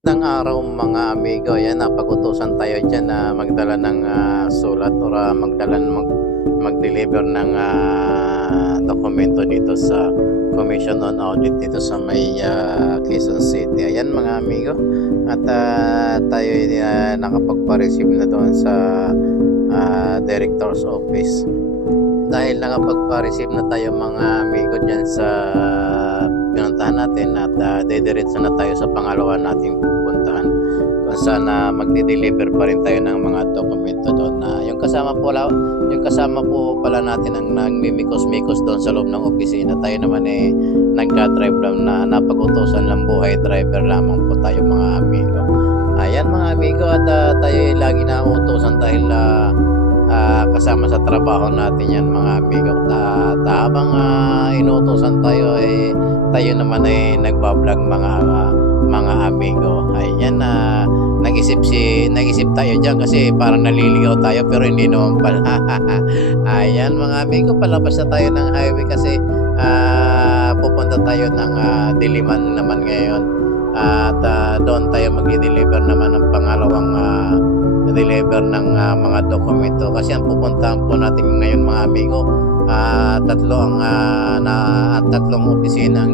Magandang araw mga amigo, yan napag-utusan tayo diyan na magdala ng sulat or mag-deliver ng dokumento dito sa Commission on Audit dito sa may Quezon City. Ayan mga amigo, at tayo nakapagpa-receive na doon sa Director's Office. Dahil nakapagpa-receive na tayo mga amigo dyan sa pinuntahan natin, at dediretso na tayo sa pangalawa nating pupuntahan kung saan magde-deliver pa rin tayo ng mga dokumento doon. Yung kasama po pala natin ang nagmimikos-mikos doon sa loob ng opisina. Tayo naman nagka-drive lang, na napag-utusan lang, buhay driver lamang po tayo mga amigo. Ayan mga amigo, at tayo lagi na utusan dahil kasama sa trabaho natin yan mga amigo. Habang inutusan tayo, tayo naman nagbablog mga amigo. Ayan, nag-isip tayo dyan kasi parang naliligaw tayo, pero hindi naman pala. Ayan mga amigo, palabas na tayo ng highway kasi pupunta tayo ng Diliman naman ngayon, at doon tayo mag-deliver naman ng pangalawang deliver ng mga dokumento, kasi ang pupuntahan po natin ngayon mga amigo, tatlong opisina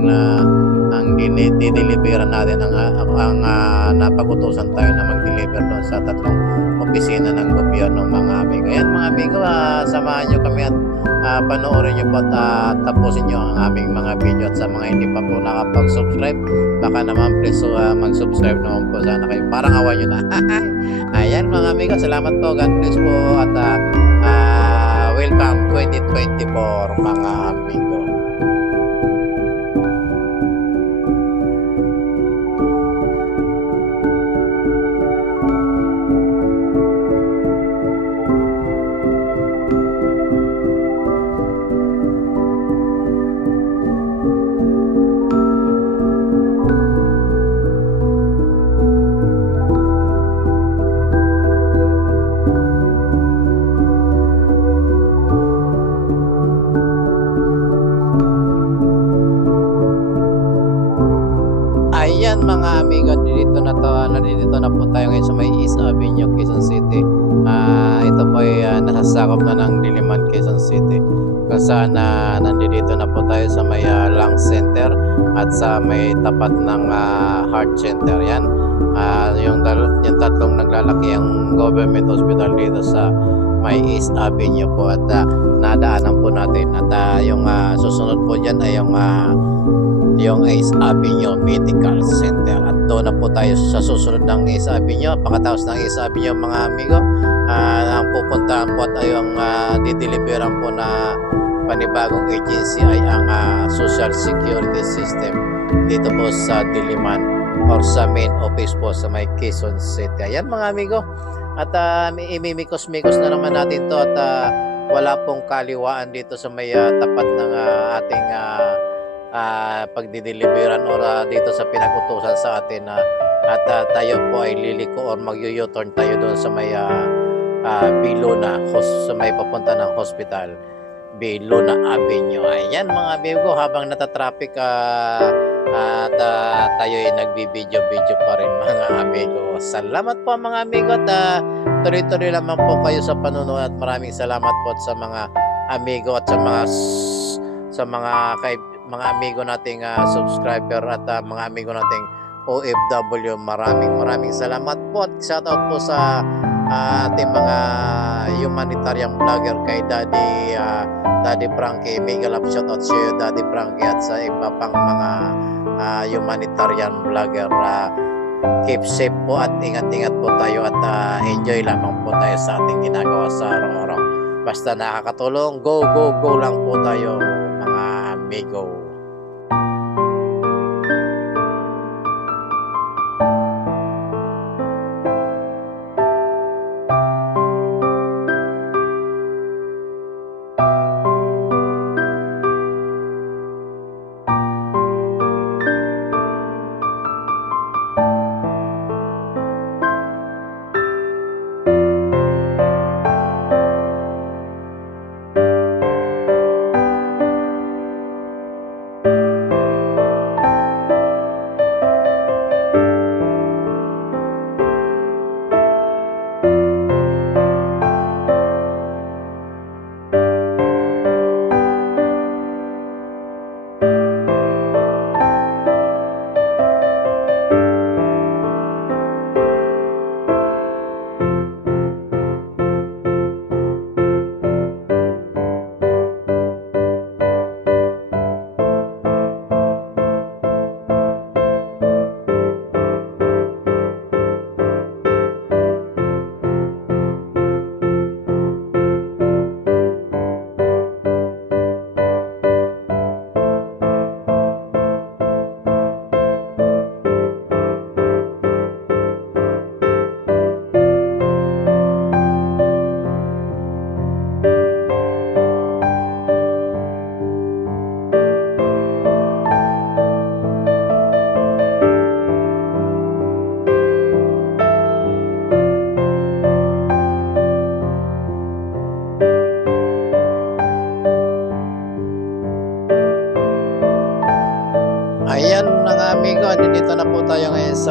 ang dideliveran natin. Ang napag-utusan tayo na mag-deliver doon sa tatlong opisina ng gobyerno mga amigo. Ayan mga amigo, samahan nyo kami at panoorin nyo po at tapusin nyo ang aming mga video. At sa mga hindi pa po nakapag-subscribe, baka naman please mag-subscribe naman po sana kayo, parang awa nyo na. Ayan mga amigo, salamat po, God bless po, at welcome 2024 mga amigo. Ayan mga amigo, nandito na po tayo ngayon sa may East Avenue, Quezon City. Ito po ay nasasakop na ng Diliman, Quezon City, kung saan nandito na po tayo sa may Lung Center at sa may tapat ng Heart Center. Yan, yung tatlong naglalaki ang government hospital dito sa may East Avenue po, at nadaanan po natin. At yung susunod po dyan ay yung East Avenue Medical Center, at doon na po tayo sa susunod ng East Avenue. Pagkatapos ng East Avenue mga amigo, ang pupuntahan po at ay ang dideliveran po na panibagong agency ay ang Social Security System dito po sa Diliman, or sa main office po sa may Quezon City. Ayan mga amigo, at imimikos-mikos na naman natin to, at wala pong kaliwaan dito sa may tapat ng ating pagdideliveran or dito sa pinag-utusan sa atin, at tayo po ay liliko or mag-u-turn tayo doon sa may Biluna, sa may papunta ng hospital, Biluna Avenue. Ayan mga amigo, habang natatraffic at tayo ay nagbibideo-video pa rin mga amigo. Salamat po mga amigo, at tuloy-tuloy lamang po kayo sa panonood, at maraming salamat po sa mga amigo at sa mga amigo nating subscriber at mga amigo nating OFW. Maraming salamat po, at shoutout po sa ating mga humanitarian vlogger, kay Daddy Frankie. Mega love shoutout sa iyo Daddy Frankie, at sa iba pang mga humanitarian vlogger. Keep safe po at ingat-ingat po tayo, at enjoy lamang po tayo sa ating ginagawa sa araw-araw. Basta nakakatulong, go lang po tayo mga amigo.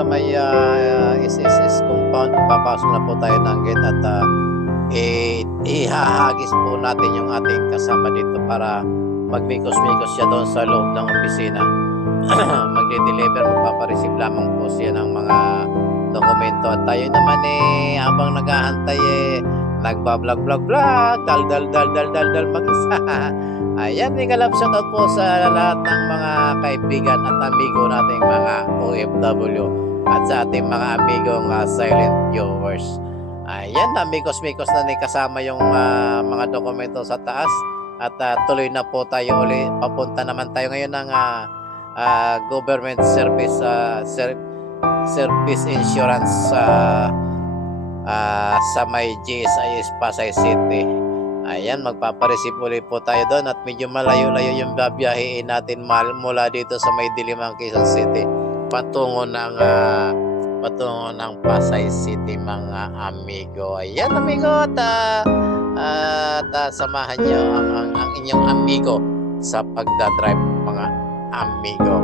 may SSS compound. Papasok na po tayo ng gate at ihahagis po natin yung ating kasama dito para magmikos-mikos siya doon sa loob ng opisina. Magde-deliver, magpapareceive lamang po siya ng mga dokumento at tayo naman habang naghahantay nagba-vlog dal mag-isa. Ayan, may kalab shoutout po sa lahat ng mga kaibigan at amigo nating mga OFW at sa ating mga amigong silent viewers. Ayan, mikos-mikos na kasama yung mga dokumento sa taas at tuloy na po tayo uli. Papunta naman tayo ngayon ng government service insurance sa may GSIS Pasay City. Ayan, magpapareceive ulit po tayo doon at medyo malayo-layo yung babiyahiin natin mula dito sa may Diliman, Quezon City patungo ng Pasay City mga amigo. Ayan amigo at samahan nyo ang inyong amigo sa pagdadrive mga amigo.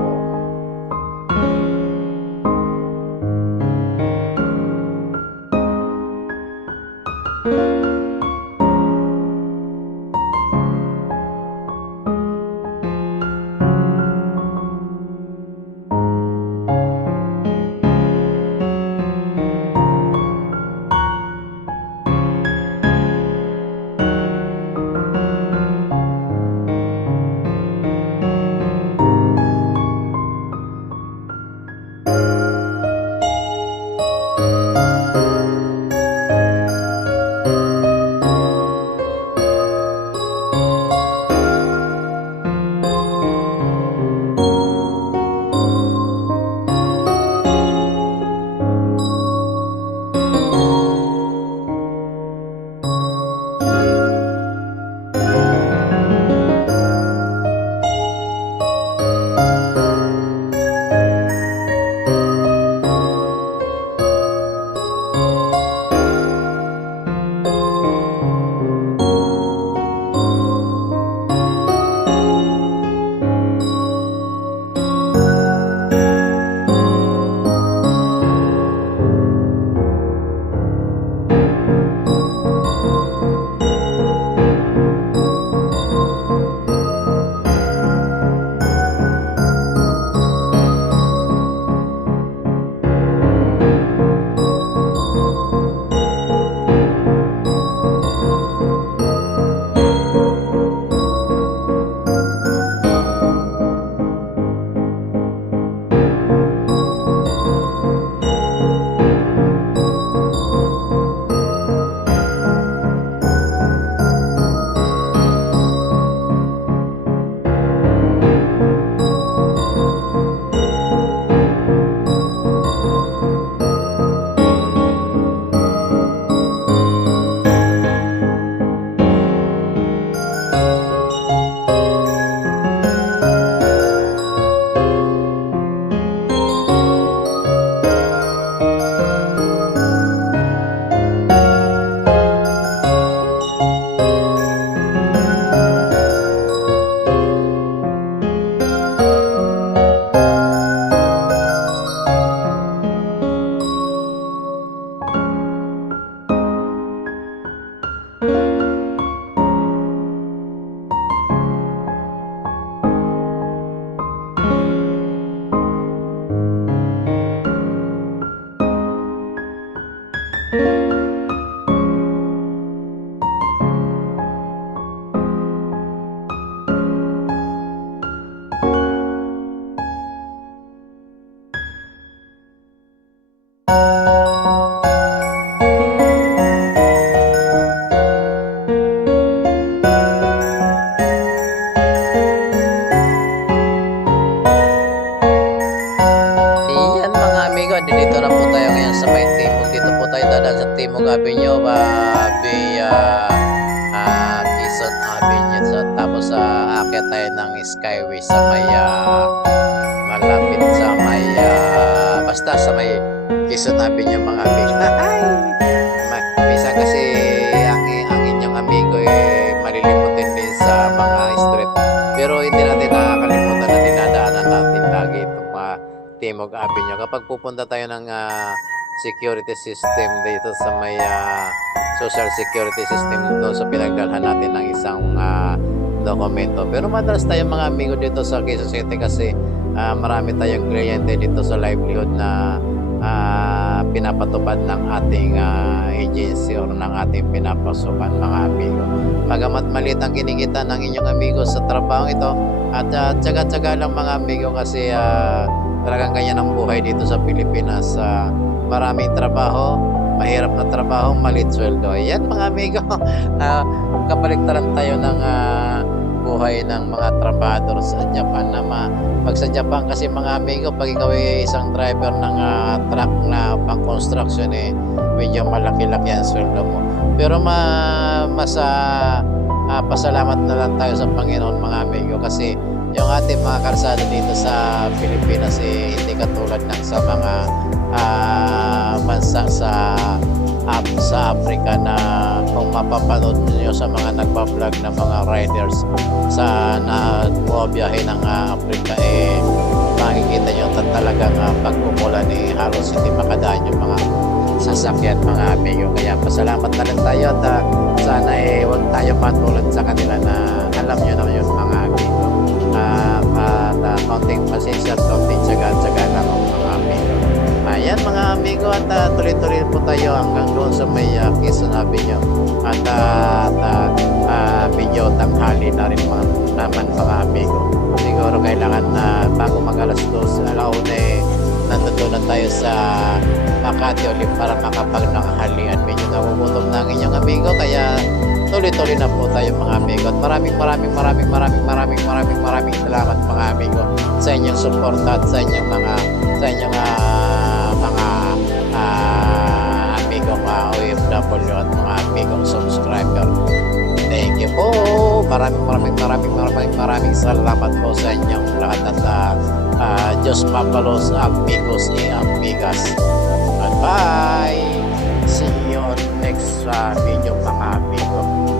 Timog Avenue via Quezon Avenue. So, tapos aakyat tayo ng Skyway sa may malapit sa may basta sa may Quezon Avenue mga amigo. Minsan kasi ang inyong amigo malilimutin din sa mga street. Pero hindi natin nakakalimutan na dinadaanan natin lagi itong Timog Timog Avenue. Kapag pupunta tayo ng security system dito sa may social security system doon sa pinagdalhan natin ng isang dokumento. Pero madalas tayong mga amigo dito sa Quezon City kasi marami tayong kliyente dito sa livelihood na pinapatupad ng ating agency or ng ating pinapasukan mga amigo. Bagamat maliit ang kinikita ng inyong amigo sa trabaho ito at tsaga-tsaga lang mga amigo kasi talagang ganyan ang buhay dito sa Pilipinas. Maraming trabaho, mahirap na trabaho, maliit sweldo. Yan mga amigo, kabaliktaran tayo ng buhay ng mga trabahador sa Japan na pag sa Japan kasi mga amigo, pag ikaw ay isang driver ng truck na pang construction medyo malaki-laki ang sweldo mo. Pero pasalamat na lang tayo sa Panginoon mga amigo kasi yung ating mga kalsada dito sa Pilipinas hindi katulad ng sa mga bansa sa Africa na kung mapapanood niyo sa mga nagpa-vlog na mga riders sa bumabiyahe ng Africa makikita nyo talagang pag umulan halos hindi makadaan yung mga sasakyan mga amigo. Kaya pasalamat na rin tayo at sana huwag tayo matulad sa kanila na alam nyo na yun mga amigo. Konting pasensya at konting tsaga-tsaga lang mga amigo. Ayan mga amigo at tuloy-tuloy po tayo hanggang doon sa may Quezon Avenue at medyo tanghali na rin naman mga amigo. Siguro kailangan bago mag-alas 2 alauna nandoon na tayo sa Makati ulit para makapagnanghalian. Medyo nagugutom na ang inyong amigo kaya tuloy-tuloy na po tayo mga amigo at maraming salamat mga amigo sa inyong suporta at sa inyong mga amigong OFW at mga amigong subscriber. Thank you po. Maraming salamat po sa inyong lahat at Diyos papalos amigos amigas. Bye. See you on next video mga amigo.